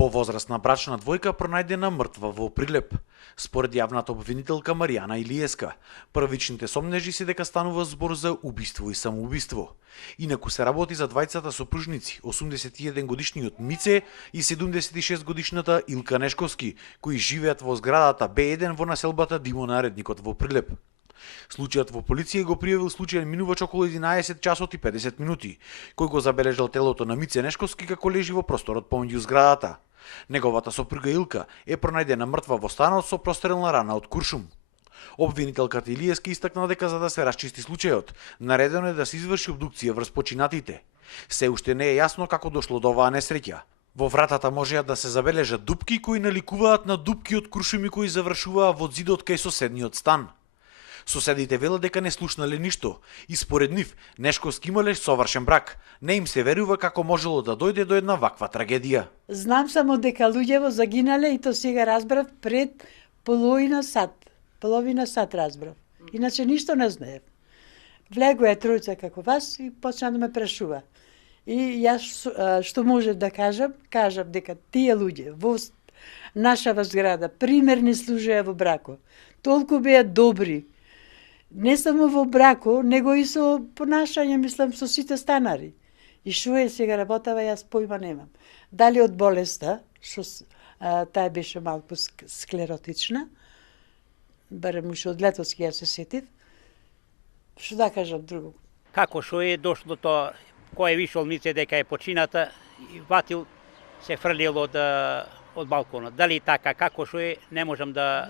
Повозрасна брачна двојка пронајдена мртва во Прилеп. Според јавната обвинителка Маријана Илиеска, првичните сомнежи се дека станува збор за убиство и самоубиство. Инаку се работи за двајцата сопружници, 81 годишниот Мице и 76 годишната Илка Нешковски, кои живеат во зградата Б1 во населбата Димонаредникот во Прилеп. Случајот во полиција го пријавил случајен минувач околу 11 часот и 50 минути, кој го забележал телото на Мице Нешковски како лежи во просторот помеѓу зградата. Неговата сопруга Илка е пронајдена мртва во станот со прострелна рана од куршум. Обвинителката Илиеска истакна дека за да се расчисти случајот, наредено е да се изврши обдукција врз починатите. Се уште не е јасно како дошло до оваа несреќа. Во вратата можеа да се забележат дупки кои наликуваат на дупки од куршуми кои завршуваа во зидот кај соседниот стан. Соседите велат дека не слушнале ништо и според нив Нешковски имале совршен брак. Не им се верува како можело да дојде до една ваква трагедија. Знам само дека луѓево загинале и то сега разбрав пред половина сат. Половина сат разбрав. Иначе ништо не знаев. Влегоа тројца како вас и почна да ме прашува. И јас што можев да кажам дека тие луѓе во нашава зграда примерни служеа во брако. Толку беа добри. Не само во брако, него и со понашање, мислам, со сите станари. И што е сега работава, јас појма немам. Дали од болеста, што таа беше малку склеротична, барем уште од летос ја се сетив, што да кажам друго. Како што е дошло тоа, кој е вишол Мице дека е почината и ватил се фрлил од балконот. Дали така, како што е, не можам да...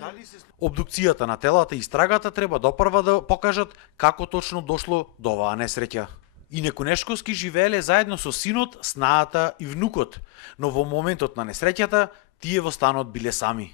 Обдукцијата на телата и истрагата треба допрва да покажат како точно дошло до оваа несреќа. Инаку Нешковски живееле заедно со синот, снаата и внукот, но во моментот на несреќата тие во станот биле сами.